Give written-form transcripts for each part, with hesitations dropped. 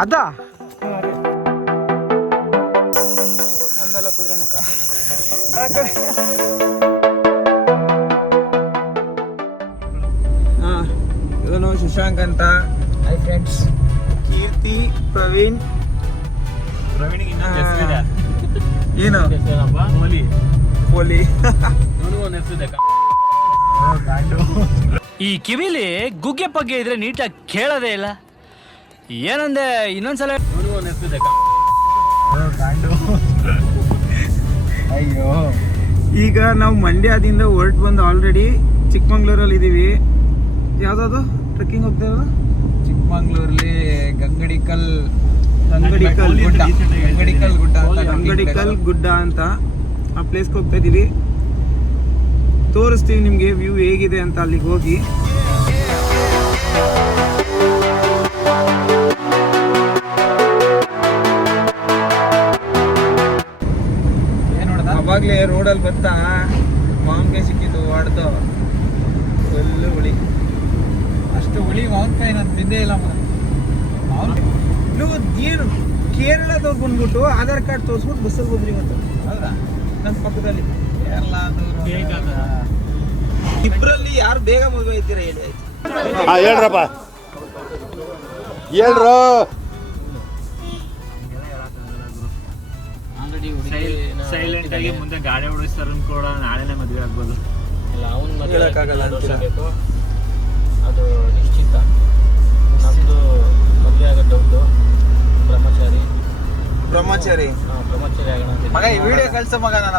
ಅದಾ ಒಂದಲ್ಲ ಕುದುರೆಮುಖ. ಇವನು ಶಶಾಂಕ್ ಅಂತ. Hi friends. ಕೀರ್ತಿ, ಪ್ರವೀಣ್. ಏನು ಕೋಲಿ. ಈ ಕಿವಿಲಿ ಗುಗ್ಗೆ ಪಗ್ಗೆ ಇದ್ರೆ ನೀಟಾಗಿ ಕೇಳೋದೇ ಇಲ್ಲ. ಏನಂದೆ ಇನ್ನೊಂದ್ಸಲ. ಅಯ್ಯೋ, ಈಗ ನಾವು ಮಂಡ್ಯದಿಂದ ಹೊರಟು ಬಂದು ಆಲ್ರೆಡಿ ಚಿಕ್ಕಮಂಗ್ಳೂರಲ್ಲಿ ಇದ್ದೀವಿ. ಯಾವ್ದಾದ್ರು ಟ್ರೆಕ್ಕಿಂಗ್ ಹೋಗ್ತಾ ಇರೋದು? ಚಿಕ್ಕಮಂಗ್ಳೂರಲ್ಲಿ ಗಂಗಡಿಕಲ್ ಗುಡ್ಡ ಅಂತ ಆ ಪ್ಲೇಸ್ಗೆ ಹೋಗ್ತಾ ಇದ್ದೀವಿ. ತೋರಿಸ್ತೀವಿ ನಿಮಗೆ ವ್ಯೂ ಹೇಗಿದೆ ಅಂತ ಅಲ್ಲಿಗೆ ಹೋಗಿ. ಅವಾಗಲೇ ರೋಡಲ್ಲಿ ಬರ್ತಾ ಮಾವಿನಕಾಯಿ ಸಿಕ್ಕಿದ್ದು ಹೊಡೆದು ಫುಲ್ಲು ಹುಳಿ. ಅಷ್ಟು ಹುಳಿ ಮಾವಿನಕಾಯಿ ನಾನು ತಿಂದೇ ಇಲ್ಲ. ಏನು ಕೇರಳದವ್ರು ಬಂದ್ಬಿಟ್ಟು ಆಧಾರ್ ಕಾರ್ಡ್ ತೋರಿಸ್ಬಿಟ್ಟು ಬಸ್ಸಲ್ಲಿ ಹೋದ್ರಿ ಇವತ್ತು. ಹೌದಾ? ನಮ್ಮ ಪಕ್ಕದಲ್ಲಿ ಕೇರಳ ಇಬ್ಬರಲ್ಲಿ ಯಾರು ಬೇಗ ಮದುವೆ ಇದ್ದೀರಾ ಹೇಳಿ ಆಯ್ತು. ಹೇಳ್ರಪ್ಪ ಹೇಳ್ರು. ಸೈಲೆಂಟ್ ಆಗಿ ಮುಂದೆ ಗಾಡಿ ಓಡಿಸ್ತಾರ ಕೂಡ ನಾಳೆನೇ ಮದುವೆ ಆಗ್ಬೋದು. ಹೇಳಕ್ಕಾಗಲ್ಲ ಬೇಕು. ಅದು ನಿಶ್ಚಿತ. ನಮ್ದು ಮದುವೆ ಆಗೋ ಡೌಟು. ಬ್ರಹ್ಮಚಾರಿ ಆಗೋಣ ಮಗ. ಈ ವಿಡಿಯೋ ಕಳ್ಸ ಮಗ. ನಾನು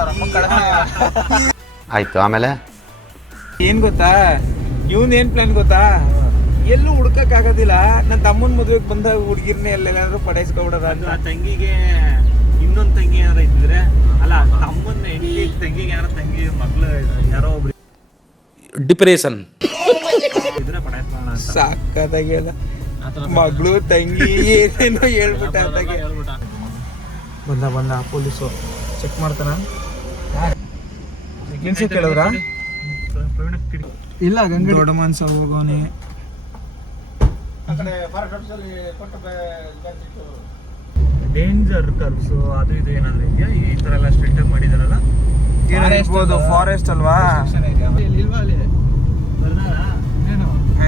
ಆಯ್ತು. ಆಮೇಲೆ ಏನ್ ಗೊತ್ತಾ, ಇವನ್ ಏನ್ ಪ್ಲಾನ್ ಗೊತ್ತಾ, ಎಲ್ಲೂ ಹುಡ್ಕಕ್ ಆಗೋದಿಲ್ಲ. ನನ್ನ ತಮ್ಮನ ಮದುವೆಗೆ ಬಂದ ಹುಡುಗಿರ್ನೇ ಎಲ್ಲೆಲ್ಲಾದ್ರೂ ಪಡಾಯಿಸ್ಕೊಬಿಡೋದ ಅಂತ. ಆ ತಂಗಿಗೆ ಇನ್ನೊಂದು ತಂಗಿ ಏನಾರ ಇದ್ದಿದ್ರೆ, ಅಲ್ಲ ತಮ್ಮನ ಹೆಂಡತಿ ತಂಗಿಗೆ ಯಾರ ತಂಗಿ ಮಕ್ಳು ಯಾರೋ ಒಬ್ರು ಡಿಪ್ರೆಷನ್ ಇದ್ರೆ ಪಡಾಯಿಸ್ಕೊಳ್ಳೋಣ ಅಂತ. ಸಾಕಾದಾಗೆಲ್ಲ ಮಗಳು ತಂಗಿ ಏನೇನೋ ಹೇಳ್ಬಿಟ್ಟ. ಬಂದ ಪೊಲೀಸು ಚೆಕ್ ಮಾಡ್ತಾನ. ಕೇಳಿದ್ರ ಇಲ್ಲ ಗಂಗಡಿ ದೊಡ್ಡ ಮನ್ಸ ಹೋಗೋನೆ. ಡೇಂಜರ್ ಕರ್ವ್ಸು ಅದು ಇದು ಏನಾದ್ರು ಇದೆಯಾ? ಈ ತರ ಎಲ್ಲ ಸ್ಟ್ರಿಕ್ಟ್ ಆಗಿ ಮಾಡಿದಾರಲ್ಲ. ಏನಿರ್ಬೋದು, ಫಾರೆಸ್ಟ್ ಅಲ್ವಾ?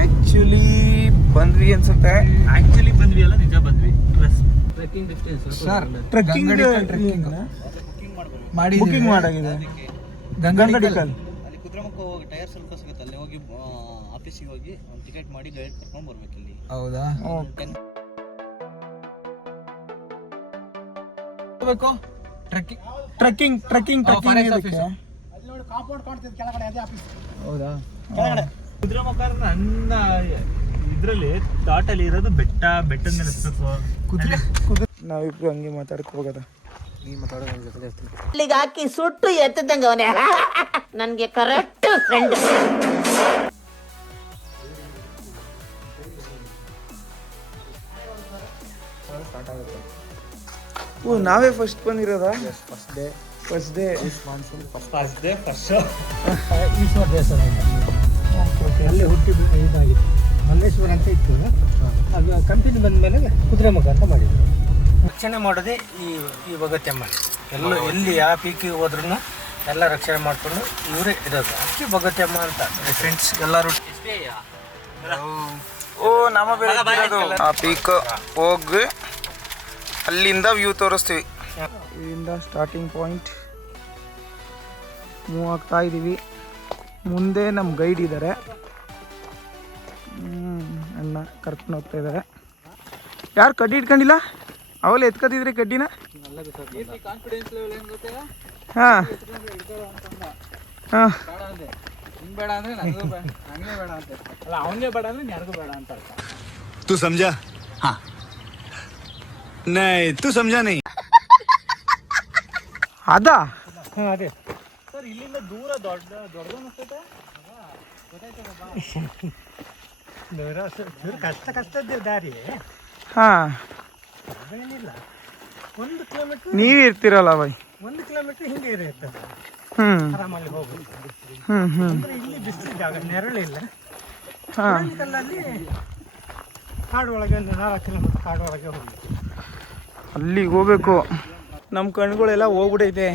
ಆಕ್ಚುಲಿ ಬಂದ್ವಿ ಅನ್ಸುತ್ತೆ. ಆಕ್ಚುಲಿ ಬಂದ್ವಿ ಅಲ್ಲ, ನಿಜ ಬಂದ್ವಿ. Trekking distance sir, trekking booking ಮಾಡಾಗಿದೆ. ಗಂಗಡಿಕಲ್ ಅಲ್ಲಿ ಕುದ್ರೆಮುಖ ಹೋಗಿ ಟೈರ್ ಸ್ವಲ್ಪ ಸಿಗುತ್ತೆ. ಅಲ್ಲಿ ಹೋಗಿ ಆಫೀಸಿಗೆ ಹೋಗಿ ಒಂದು ಟಿಕೆಟ್ ಮಾಡಿ ಗೈಡ್ ಕರ್ಕೊಂಡು ಬರ್ಬೇಕು ಇಲ್ಲಿ. ಹೌದಾ? ಟ್ರೆಕ್ಕಿಂಗ್ ಹೌದಾ? ಕುದ್ರೆಮುಖ ನನ್ನ ಇದ್ರಲ್ಲಿ ಥಾಟಲ್ಲಿ ಇರೋದು ಬೆಟ್ಟದ ಮೇಲೆ ಹತ್ಬೇಕು. ನಾವಿಬ್ರು ಹಂಗೆ ಮಾತಾಡಕ್ ಹೋಗೋದ. ಇಲ್ಲಿಗೆ ಹಾಕಿ ಸುಟ್ಟು ಎತ್ತದಂಗ ಅವನೇ ನನ್ಗೆ ಕರೆಕ್ಟ್ ಫ್ರೆಂಡ್. ನಾವೇ ಫಸ್ಟ್ ಬಂದಿರೋದಾ? First day monsoon first Eshwara ದೇವಸ್ಥಾನ ಅಲ್ಲಿ ಹುಟ್ಟಿ ಇದಾಗಿತ್ತು. ಮಲ್ಲೇಶ್ವರ ಅಂತ ಇತ್ತು. ಅದು ಕಂಪನಿ ಬಂದ ಮೇಲೆ ಕುದುರೆಮುಖ ಅಂತ ಮಾಡಿದ್ರು. ರಕ್ಷಣೆ ಮಾಡೋದೇ ಈ ಭಗತ್ಯಮ್ಮ. ಎಲ್ಲಿ ಯಾವ ಪೀಕಿಗೆ ಹೋದ್ರೂ ಎಲ್ಲ ರಕ್ಷಣೆ ಮಾಡಿಕೊಂಡು ಇವರೇ ಇರೋದು. ಅದಕ್ಕೆ ಭಗತ್ಯಮ್ಮ ಅಂತ. ಫ್ರೆಂಡ್ಸ್ ಎಲ್ಲರೂ ನಮ್ಮ ಆ ಪೀಕ್ ಹೋಗಿ ಅಲ್ಲಿಂದ ವ್ಯೂ ತೋರಿಸ್ತೀವಿ. ಇಲ್ಲಿಂದ ಸ್ಟಾರ್ಟಿಂಗ್ ಪಾಯಿಂಟ್ ಮೂವ್ ಆಗ್ತಾ ಇದ್ದೀವಿ. ಮುಂದೆ ನಮ್ಮ ಗೈಡ್ ಇದ್ದಾರೆ, ಅಣ್ಣ ಕರ್ಕೊಂಡು ಹೋಗ್ತಾ ಇದ್ದಾರೆ. ಯಾರು ಕಡ್ಡಿ ಇಟ್ಕೊಂಡಿಲ್ಲ? ಅವಲ್ಲ ಎತ್ಕೊತಿದ್ರಿ ಕಡ್ಡಿನ? ಹಾಂ ಹಾಂ. ಬೇಡ ಅಂದ್ರೆ ನನಗೂ ಬೇಡ, ನನಗೆ ಬೇಡ ಅಂತ. ಅಲ್ಲ, ಅವನಿಗೆ ಬೇಡ ಅಂದ್ರೆ ಯಾರಿಗೂ ಬೇಡ ಅಂತ. तू समझा? हाँ नहीं तू समझा नहीं. ಅದಾ? ಹಾಂ, ಅದೇ ಸರ್. ಇಲ್ಲಿಂದ ದೂರ ದೊಡ್ಡ ಅನಿಸ್ತೈತೆ. ಕಷ್ಟದ್ದೇ ದಾರಿ. ಹಾಂ, ಏನಿಲ್ಲ. 1 ಕಿಲೋಮೀಟ್ರ್ ನೀವು ಇರ್ತೀರಲ್ಲ ಬೈ. 1 ಕಿಲೋಮೀಟ್ರ್ ಹಿಂಗೆ ಇರುತ್ತೆ. ಆರಾಮಲ್ಲಿ ಹೋಗ್ಬೋದು. ಅಂದರೆ ಇಲ್ಲಿ ಬಿಸಿಲು ಜಾಗ, ನೆರಳಿಲ್ಲ. ಹಾಂ, ಕಲ್ಲಲ್ಲಿ ಕಾಡು ಒಳಗೆ ಒಂದು 4 ಕಿಲೋಮೀಟರ್ ಕಾಡು ಒಳಗೆ ಹೋಗ್ಬೇಕು. ಅಲ್ಲಿಗೆ ಹೋಗ್ಬೇಕು. ನಮ್ಮ ಕಣ್ಗಳೆಲ್ಲ ಹೋಗ್ಬಿಟ್ಟೈತೆ.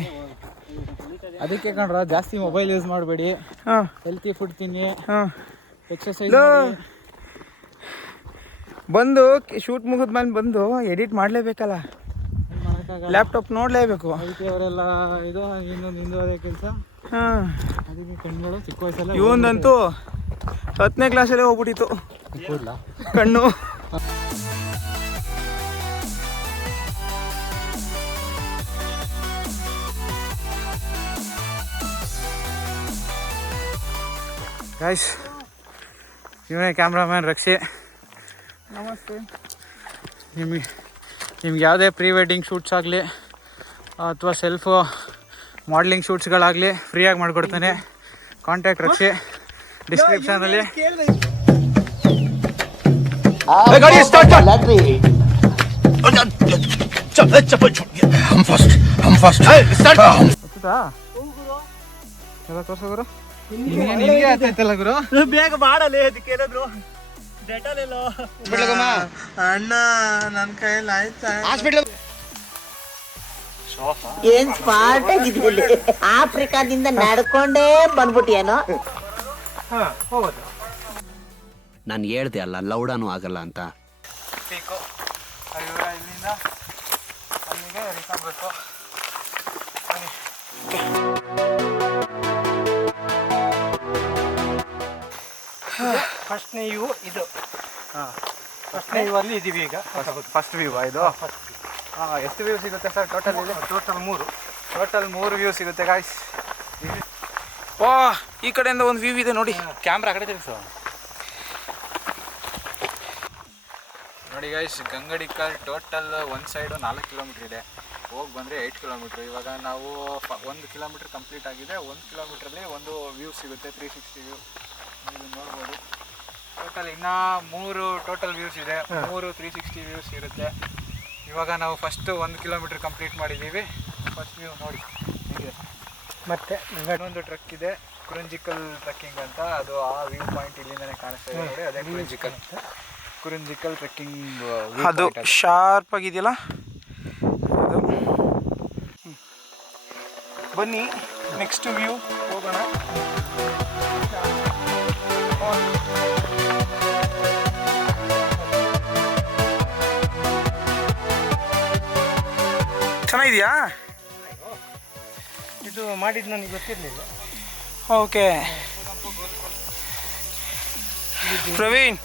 ಅದಕ್ಕೆ ಕಣ್ರ ಜಾಸ್ತಿ ಮೊಬೈಲ್ ಯೂಸ್ ಮಾಡಬೇಡಿ. ಹಾಂ ಹೆಲ್ತಿ ಫುಡ್ ತಿನ್ನಿ. ಹಾಂ ಎಕ್ಸರ್ಸೈಸ್ ಬಂದು ಶೂಟ್ ಮುಗಿದ್ಮೇಲೆ ಬಂದು ಎಡಿಟ್ ಮಾಡಲೇಬೇಕಲ್ಲ, ಲ್ಯಾಪ್ಟಾಪ್ ನೋಡಲೇಬೇಕು. ಅದಕ್ಕೆ ಅವರೆಲ್ಲ ಇದು ಇನ್ನೊಂದು ಅದೇ ಕೆಲಸ. ಹಾಂ ಅದಕ್ಕೆ ಕಣ್ಗಳು ಚಿಕ್ಕ ವಯಸ್ಸೆಲ್ಲ ಇವಂದಂತೂ 10ನೇ ಕ್ಲಾಸಲ್ಲೇ ಹೋಗ್ಬಿಟ್ಟಿತ್ತು ಕಣ್ಣು. ಗಾಯ್ಸ್, ಇವನೇ ಕ್ಯಾಮ್ರಾಮ್ಯಾನ್ ರಕ್ಷೆ. ನಮಸ್ತೆ. ನಿಮ್ಗೆ ಯಾವುದೇ ಪ್ರೀ ವೆಡ್ಡಿಂಗ್ ಶೂಟ್ಸ್ ಆಗಲಿ ಅಥವಾ ಸೆಲ್ಫ್ ಮಾಡಲಿಂಗ್ ಶೂಟ್ಸ್ಗಳಾಗಲಿ ಫ್ರೀಯಾಗಿ ಮಾಡಿಕೊಡ್ತಾನೆ. ಕಾಂಟ್ಯಾಕ್ಟ್ ರಕ್ಷೆ ಡಿಸ್ಕ್ರಿಪ್ಷನಲ್ಲಿ. ತೋರ್ಸೋರು ನಿನಗೆ ಆಗ್ತೈತಲ್ಲ ಗುರು. ಬೇಗ ಮಾಡಲಿ, ಅದಕ್ಕೆ ಏನಾದ್ರು ಡೆಟಾಲ್ ಎಲ್ಲೋ ಅಣ್ಣ ನನ್ನ ಕೈಯಲ್ಲಿ ಆಯ್ತಾ? ಏನ್ ಸ್ಮಾರ್ಟ್ ಆಗಿದ್ದಲ್ಲಿ ಆಫ್ರಿಕಾದಿಂದ ನಡ್ಕೊಂಡೇ ಬಂದ್ಬಿಟ್ಟಿಯೇನೋ. ಹೋಗೋದು. ನಾನು ಹೇಳ್ದೆ ಅಲ್ಲ ಲೌಡಾನು ಆಗಲ್ಲ ಅಂತ. ಪೀಕು ಇಲ್ಲಿಂದ ಅಲ್ಲಿಗೆ ರಿಸಾಗಬೇಕು. ಫಸ್ಟ್ನೇ ಇವು ಇದು. ಫಸ್ಟ್ನೇ ಇವು ಅಲ್ಲಿ ಇದೀವಿ ಈಗ. ಫಸ್ಟ್ ವ್ಯೂ ಇದು. ಹಾಂ, ಎಷ್ಟು ವ್ಯೂ ಸಿಗುತ್ತೆ ಸರ್ ಟೋಟಲ್? ಇದೆ ಟೋಟಲ್ 3 ವ್ಯೂ ಸಿಗುತ್ತೆ ಗಾಯ್ಸ್. ವಾ, ಈ ಕಡೆಯಿಂದ ಒಂದು ವ್ಯೂ ಇದೆ ನೋಡಿ. ಕ್ಯಾಮ್ರಾ ಕಡೆ ತಿರ್ಸು. ನೋಡಿ ಗಾಯ್ಸ್, ಗಂಗಡಿಕಲ್ ಟೋಟಲ್ ಒಂದು ಸೈಡು 4 ಕಿಲೋಮೀಟ್ರ್ ಇದೆ. ಹೋಗಿ ಬಂದರೆ 8 ಕಿಲೋಮೀಟ್ರ್. ಇವಾಗ ನಾವು 1 ಕಿಲೋಮೀಟ್ರ್ ಕಂಪ್ಲೀಟ್ ಆಗಿದೆ. 1 ಕಿಲೋಮೀಟ್ರಲ್ಲಿ ಒಂದು ವ್ಯೂ ಸಿಗುತ್ತೆ, 360 ವ್ಯೂ. ನೀವು ನೋಡ್ಬೋದು. ಟೋಟಲ್ ಇನ್ನೂ 3 ಟೋಟಲ್ ವ್ಯೂಸ್ ಇದೆ. 3 360 ವ್ಯೂಸ್ ಇರುತ್ತೆ. ಇವಾಗ ನಾವು ಫಸ್ಟ್ 1 ಕಿಲೋಮೀಟ್ರ್ ಕಂಪ್ಲೀಟ್ ಮಾಡಿದ್ದೀವಿ. ಫಸ್ಟ್ ವ್ಯೂ ನೋಡಿ ಹೇಗಿದೆ. ಮತ್ತೆ ಇನ್ನೊಂದು ಟ್ರಕ್ ಇದೆ, ಕುರುಂಜಿಕಲ್ ಟ್ರೆಕ್ಕಿಂಗ್ ಅಂತ. ಅದು ಆ ವ್ಯೂ ಪಾಯಿಂಟ್ ಇಲ್ಲಿಂದನೇ ಕಾಣಿಸ್ತಾ ಇದೆ ನೋಡಿ. ಅದೇ ಕುರುಂಜಿಕಲ್ ಟ್ರೆಕ್ಕಿಂಗ್. ಅದು ಶಾರ್ಪ್ ಆಗಿದೆಯಲ್ಲ ಅದು. ಬನ್ನಿ ನೆಕ್ಸ್ಟ್ ವ್ಯೂ ಹೋಗೋಣ. ಚೆನ್ನಾಗಿದೆಯಾ? ಇದು ಮಾಡಿದ್ದು ನನಗೆ ಗೊತ್ತಿರಲಿಲ್ಲ. ಓಕೆ ಪ್ರವೀಣ್,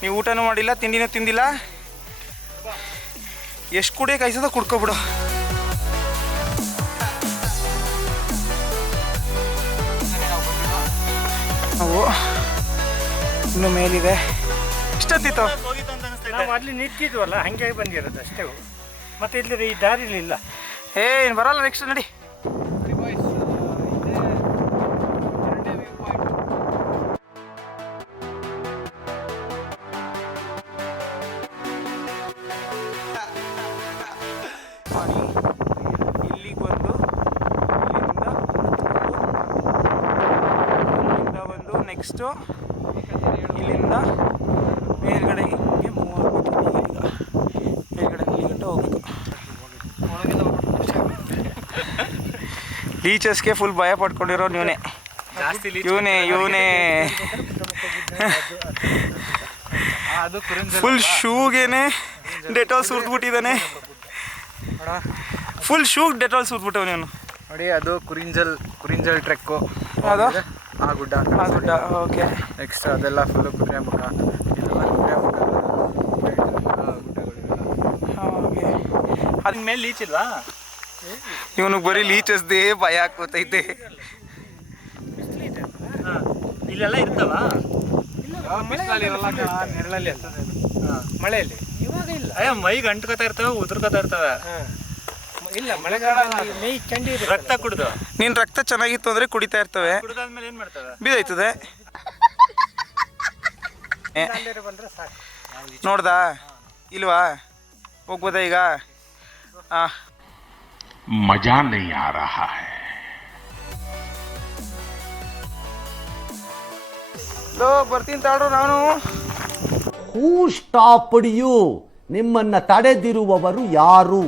ನೀವು ಊಟನೂ ಮಾಡಿಲ್ಲ, ತಿಂಡಿನೂ ತಿಂದಿಲ್ಲ. ಎಷ್ಟು ಕುಡಿಯೋಕೆ ಆಯ್ತದ ಕುಡ್ಕೊಬಿಡು. ನಾವು ಇನ್ನು ಮೇಲಿದೆ. ಎಷ್ಟೊತ್ತಿತ್ತು? ನಾವು ಅಲ್ಲಿ ನಿಂತಿದ್ವಲ್ಲ, ಹಂಗೆ ಬಂದಿರೋದು ಅಷ್ಟೇ. ಮತ್ತೆ ಇಲ್ಲಿ ಈ ದಾರಿಲಿಲ್ಲ. ಏನು ಬರಲ್ಲ. ನೆಕ್ಸ್ಟ್ ನಡಿ. ಇಲ್ಲಿಗೆ ಬಂದು ಇಲ್ಲಿಂದ ಬಂದು ನೆಕ್ಸ್ಟು ಇಲ್ಲಿಂದ ಮೇಲ್ಗಡೆಗೆ ಮೂವ್ ಆಗಬೇಕು. ಮೇಲ್ಗಡೆ ಇಲ್ಲಿಗಂಟ ಹೋಗ್ಬೇಕು. ಲೀಚಸ್ಗೆ ಫುಲ್ ಭಯ ಪಡ್ಕೊಂಡಿರೋ ಇವನೇ. ಇವನೇ ಫುಲ್ ಶೂಗೇನೆ ಡೆಟಾಲ್ ಸುರಿದ್ಬಿಟ್ಟಿದ್ದಾನೆ. ಫುಲ್ ಶೂಗ್ ಡೆಟಾಲ್ ಸುರಿದ್ಬಿಟ್ಟವನು ಇವನು ನೋಡಿ. ಅದು ಕುರಿಂಜಲ್ ಟ್ರೆಕ್ಕು. ಅದು ಆ ಗುಡ್ಡ. ಓಕೆ. ನೆಕ್ಸ್ಟ್ ಅದೆಲ್ಲ ಫುಲ್ಲು ಕುದುರೆಮುಖ. ಇದೆಲ್ಲ ಕುದುರೆಮುಖ ಓಕೆ. ಅದ್ರ ಮೇಲೆ ಲೀಚ್ ಇಲ್ವಾ? ಇವನಿಗೆ ಬರೀ ಲೀಚಸ್ದೇ ಭಯ ಹಾಕೋತೈತೆ. ಇಲ್ಲೆಲ್ಲ ಇರ್ತಾವ? ನೆರಳಲ್ಲಿ ಇರ್ತದೆ, ಮಳೆಯಲ್ಲಿ. ಇವಾಗ ಇಲ್ಲ. ಮೈಗೆ ಅಂಟ್ಕೋತಾ ಇರ್ತವೆ, ಉದುರ್ಕೋತಾ ಇರ್ತವೆ. ಇಲ್ಲ, ಮಳೆಗಾಲ ಮೈ ಚಂಡಿ ರಕ್ತ ಕುಡ್ದು. ನಿನ್ ರಕ್ತ ಚೆನ್ನಾಗಿತ್ತು ಅಂದ್ರೆ ಕುಡಿತಾ ಇರ್ತವೆ. ಕುಡ್ದಾದ್ಮೇಲೆ ಏನ್ ಮಾಡ್ತವೆ? ಬೀದೈತದೆ. ಬಂದ್ರೆ ಸಾಕು. ನೋಡ್ದಾ ಇಲ್ವಾ? ಹೋಗ್ಬೋದಾ ಈಗ? मजा नहीं आ रहा है. ಬರ್ತೀನಿ ತಾಳ್ರು ನಾನು. ಹೂ ಸ್ಟಾಪ್ಡ್ ಯು? ನಿಮ್ಮನ್ನ ತಡೆದಿರುವವರು ಯಾರು?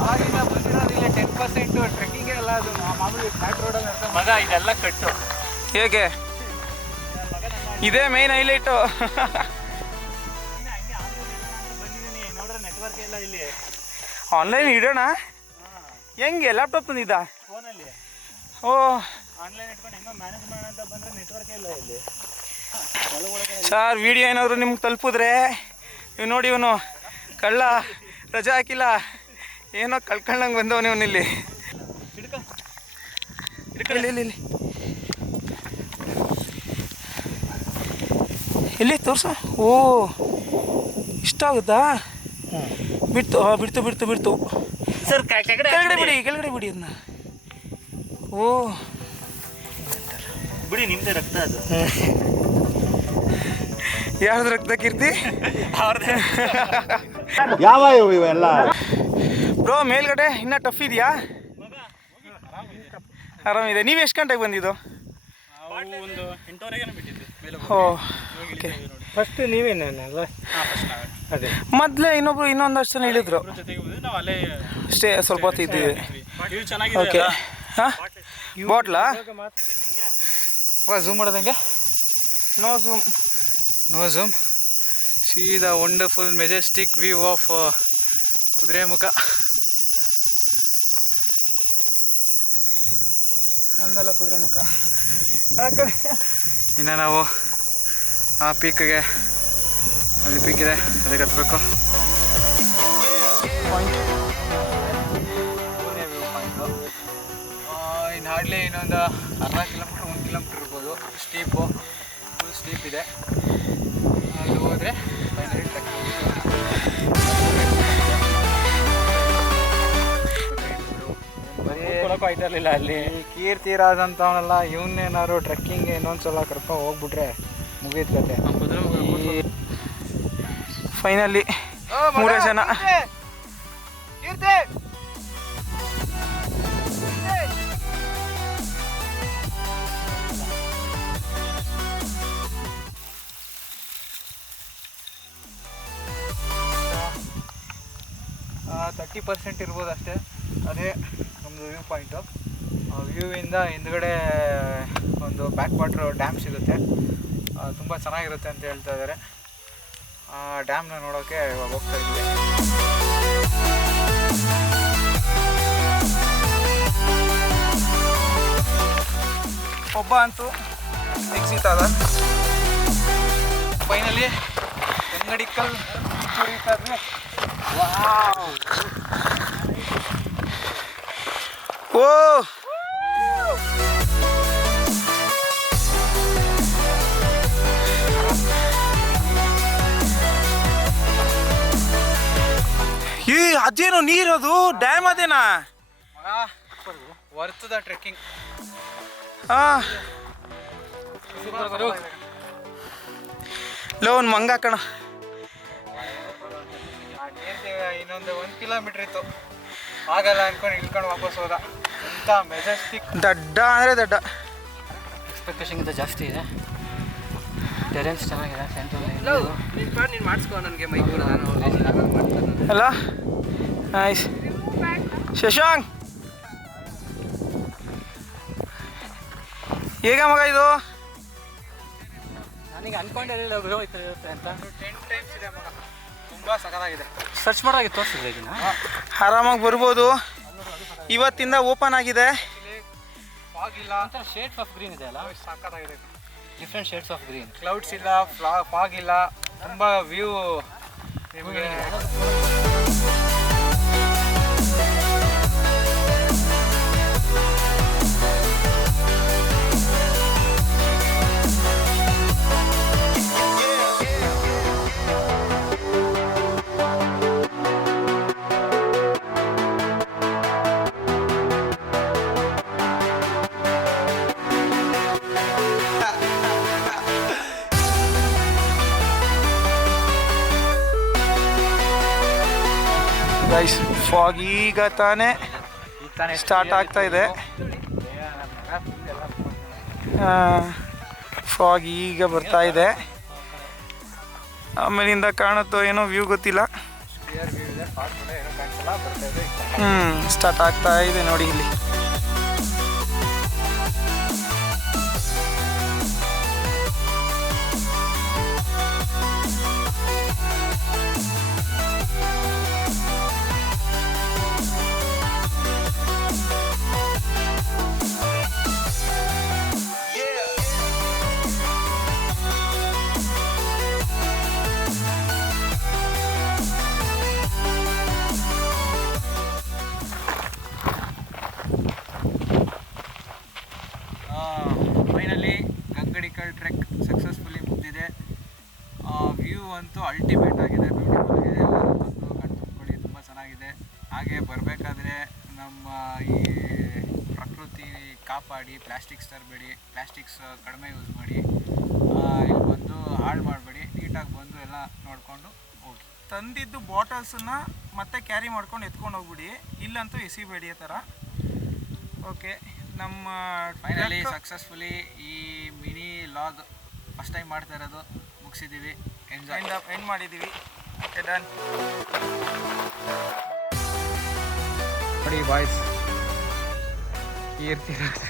ಅವಾಗಿಂದ ಬಂದಿರೋದು ಇಲ್ಲ 10% ಟ್ರೆಕ್ಕಿಂಗ್ ಎಲ್ಲ ಅದು ಮಾಮೂಲಿ ಫ್ಲಾಟ್ ರೋಡಲ್ಲಿ ಮಗ ಇದೆಲ್ಲ ಕಟ್ಟು. ಹೇಗೆ ಇದೇ ಮೇನ್ ಹೈಲೈಟು. ಬಂದಿದ್ದೀನಿ ನೋಡ್ರೆ ನೆಟ್ವರ್ಕ್ ಇಲ್ಲ ಇಲ್ಲಿ. ಆನ್ಲೈನ್ ಇಡೋಣ ಹೆಂಗೆ? ಲ್ಯಾಪ್ಟಾಪ್ ಬಂದಿದ್ದ? ಫೋನಲ್ಲಿ ಓ ಆನ್ಲೈನ್ ಇಟ್ಕೊಂಡು ಹೆಂಗೋ ಮ್ಯಾನೇಜ್ ಮಾಡೋಣ ಅಂತ ಬಂದರೆ ನೆಟ್ವರ್ಕ್ ಇಲ್ಲ ಇಲ್ಲಿ. ಸರ್ ವಿಡಿಯೋ ಏನಾದರೂ ನಿಮ್ಗೆ ತಲುಪಿದ್ರೆ ಇವ್ ನೋಡಿ, ಇವನು ಕಳ್ಳ ರಜಾ ಹಾಕಿಲ್ಲ, ಏನೋ ಕಳ್ಕೊಂಡಂಗೆ ಬಂದವನು ಇವನಿಲ್ಲಿ. ಇಲ್ಲಿ ಇಲ್ಲಿ ತೋರ್ಸು. ಓ ಇಷ್ಟ ಆಗುತ್ತಾ? ಬಿಡ್ತು ಸರ್ ಕೆಳಗಡೆ ಬಿಡಿ ಅದನ್ನ. ಓ ಬಿಡಿ, ನಿಮ್ದೇ ರಕ್ತ ಅದು. ಯಾರ್ದು ರಕ್ತ ಕೀರ್ತಿ? ಅವ್ರದ್ದೇ. ಯಾವ ಇವೆಲ್ಲ? ಬ್ರೋ ಮೇಲ್ಗಡೆ ಇನ್ನೂ ಟಫ್ ಇದೆಯಾ? ಆರಾಮಿದೆ. ನೀವು ಎಷ್ಟು ಗಂಟೆಗೆ ಬಂದಿದ್ದು? ಒಂದು 8:30 ಬಿಟ್ಟಿದ್ವಿ. ಓ ಓಕೆ. ಫಸ್ಟ್ ನೀವೇನಲ್ಲ? ಅದೇ ಮೊದಲೇ ಇನ್ನೊಂದಷ್ಟು ಜನ ಹೇಳಿದ್ರು. ಜೊತೆಗೆ ನಾವು ಅಲ್ಲೇ ಅಷ್ಟೇ ಸ್ವಲ್ಪ ಹೊತ್ತು ಇದ್ದೀವಿ. ಇದು ಚೆನ್ನಾಗಿದೆ. ಓಕೆ. ಹಾಂ ಬಾಟ್ಲಾ? ಝೂಮ್ ಮಾಡೋದಂಗೆ? No zoom. ಸೀದಾ wonderful majestic view of Kudremukh. ನಂದಲ್ಲ ಕುದುರೆಮುಖ. ಇನ್ನು ನಾವು ಆ ಪೀಕ್ಗೆ, ಅಲ್ಲಿ ಪೀಕ್ ಇದೆ, ಅದಕ್ಕೆ ಹತ್ತಬೇಕು. ಇನ್ನು ಹಾರ್ಡ್ಲಿ ಇನ್ನೊಂದು ಅರ್ಧ ಕಿಲೋಮೀಟ್ರ್ 1 ಕಿಲೋಮೀಟ್ರ್ ಇರ್ಬೋದು. ಸ್ಟೀಪು, ಫುಲ್ ಸ್ಟೀಪ್ ಇದೆ. ಅಲ್ಲಿ ಹೋದರೆ ಫೈನಲಿ ಆಯ್ತಾ ಇರಲಿಲ್ಲ ಅಲ್ಲಿ. ಕೀರ್ತಿ ರಾಜ್ ಅಂತವನಲ್ಲ, ಇವನ್ನೇನಾದ್ರು ಟ್ರೆಕ್ಕಿಂಗ್ ಇನ್ನೊಂದ್ಸಲ ಕರ್ಕೊಂಡು ಹೋಗ್ಬಿಟ್ರೆ ಮುಗೀತು ಕತೆ. ಫೈನಲಿ 3 ಜನ. ಆ 30% ಇರ್ಬೋದು ಅಷ್ಟೇ. ಅದೇ ನಮ್ಮದು ವ್ಯೂ ಪಾಯಿಂಟು. ವ್ಯೂವಿಂದ ಹಿಂದ್ಗಡೆ ಒಂದು ಬ್ಯಾಕ್ ವಾಟರ್ ಡ್ಯಾಮ್ ಸಿಗುತ್ತೆ, ತುಂಬ ಚೆನ್ನಾಗಿರುತ್ತೆ ಅಂತ ಹೇಳ್ತಾ ಇದ್ದಾರೆ. ಆ ಡ್ಯಾಮ್ನ ನೋಡೋಕ್ಕೆ ಇವಾಗ ಹೋಗ್ತಾ ಇದ್ವಿ. ಒಬ್ಬ ಅಂತೂ ಎಕ್ಸಿಟ್ ಆದ. ಫೈನಲಿ ಗಂಗಡಿಕಲ್ ಮುರೀತಾದ್ವಿ. ಓ ಈ ಅದೇನೋ ನೀರದು ಡ್ಯಾಮ್ ಅದೇನಾ? Worth the trekking. ಹಾಂ ಲೋನ್ ಮಂಗ ಕಣ. ಇನ್ನೊಂದು 1 ಕಿಲೋಮೀಟ್ರ್ ಇತ್ತು, ಆಗಲ್ಲ ಅನ್ಕೊಂಡು ಇಳ್ಕೊಂಡು ವಾಪಸ್ ಹೋದ. ಎಂಥ ಮೆಜೆಸ್ಟಿಕ್. ದಡ್ಡ ಅಂದರೆ ದಡ್ಡ. ಎಕ್ಸ್ಪೆಕ್ಟೇಷನ್ಗಿಂತ ಜಾಸ್ತಿ ಇದೆ. ಟೆರೆನ್ಸ್ ಚೆನ್ನಾಗಿದೆ. ನೀನು ಮಾಡಿಸ್ಕೊ ನನಗೆ ಮೈಕ್ ಅಲ್ಲ. ನೈಸ್. ಶಶಾಂಕ್ ಹೇಗ ಮಗ ಇದು? ನನಗೆ ಅನ್ಕೊಂಡಿರಲಿಲ್ಲ ಗುರು ಇರುತ್ತೆ ಅಂತ. 10 ಟೈಮ್ಸ್ ಇದೆ ಮಗ, ತುಂಬ ಸಖತ್ತಾಗಿದೆ. ಸರ್ಚ್ ಮಾಡೋಕೆ ತೋರಿಸಿದ್ರೆ ಇದನ್ನ ಆರಾಮಾಗಿ ಬರ್ಬೋದು. ಇವತ್ತಿಂದ ಓಪನ್ ಆಗಿದೆ. ಫಾಗ್ ಇಲ್ಲ, ಒಂಥರ ಶೇಡ್ಸ್ ಆಫ್ ಗ್ರೀನ್ ಇದೆ ಅಲ್ಲ, ಸಖತ್ತಾಗಿದೆ. Different shades of green. Clouds ಇಲ್ಲ, ಫಾಗ್ ಇಲ್ಲ, ತುಂಬ ವ್ಯೂ ನಿಮಗೆ. ಗೈಸ್ ಫಾಗ್ ಈಗ ತಾನೇ ಸ್ಟಾರ್ಟ್ ಆಗ್ತಾ ಇದೆ. ಫಾಗ್ ಈಗ ಬರ್ತಾ ಇದೆ. ಆಮೇಲಿಂದ ಕಾಣುತ್ತೋ ಏನೋ ವ್ಯೂ ಗೊತ್ತಿಲ್ಲ. ಕ್ಲಿಯರ್ ವ್ಯೂ ಇದೆ, ಫಾಗ್ ಕೂಡ ಏನೋ ಕಾಣಿಸಲ್ಲ, ಬರ್ತಾ ಇದೆ. ಸ್ಟಾರ್ಟ್ ಆಗ್ತಾ ಇದೆ ನೋಡಿ ಇಲ್ಲಿ. ಫೈನಲಿ ಗಂಗಡಿಕಲ್ ಟ್ರೆಕ್ ಸಕ್ಸಸ್ಫುಲಿ ಮುಗಿದಿದೆ. ವ್ಯೂ ಅಂತೂ ಅಲ್ಟಿಮೇಟ್ ಆಗಿದೆ, ಬ್ಯೂಟಿಫುಲ್ ಆಗಿದೆ. ಎಲ್ಲರೂ ಬಂದು ಕಣ್ಣು ತುಂಬ್ಕೊಳ್ಳಿ, ತುಂಬ ಚೆನ್ನಾಗಿದೆ. ಹಾಗೆ ಬರಬೇಕಾದ್ರೆ ನಮ್ಮ ಈ ಪ್ರಕೃತಿ ಕಾಪಾಡಿ, ಪ್ಲಾಸ್ಟಿಕ್ಸ್ ತರಬೇಡಿ, ಪ್ಲಾಸ್ಟಿಕ್ಸ್ ಕಡಿಮೆ ಯೂಸ್ ಮಾಡಿ, ಇಲ್ಲಿ ಬಂದು ಹಾಳು ಮಾಡಬೇಡಿ, ನೀಟಾಗಿ ಬಂದು ಎಲ್ಲ ನೋಡಿಕೊಂಡು ಹೋಗಿ. ತಂದಿದ್ದು ಬಾಟಲ್ಸನ್ನ ಮತ್ತೆ ಕ್ಯಾರಿ ಮಾಡ್ಕೊಂಡು ಎತ್ಕೊಂಡು ಹೋಗ್ಬಿಡಿ, ಇಲ್ಲಂತೂ ಎಸಿಬೇಡಿ ಆ ಥರ. ಓಕೆ, ನಮ್ಮ ಫೈನಲಿ ಸಕ್ಸಸ್ಫುಲಿ ಈ ಮಿನಿ ಲಾಗ್ ಫಸ್ಟ್ ಟೈಮ್ ಮಾಡ್ತಾ ಇರೋದು ಮುಗಿಸಿದ್ದೀವಿ. ಎಂಡ್ ಮಾಡಿದ್ದೀವಿ. Okay, done. ನೋಡಿ ಬಾಯ್ಸ್, ಇರ್ತಿರೋದು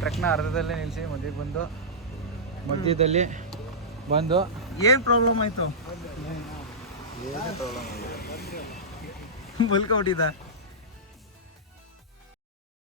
ಟ್ರಕ್ನ ಅರ್ಧದಲ್ಲೇ ನಿಲ್ಲಿಸಿ ಮಧ್ಯದಲ್ಲಿ ಬಂದು ಏನು ಪ್ರಾಬ್ಲಮ್ ಆಯಿತು? ಬಲ್ಕೊಬಿಟ್ಟಿದ್ದ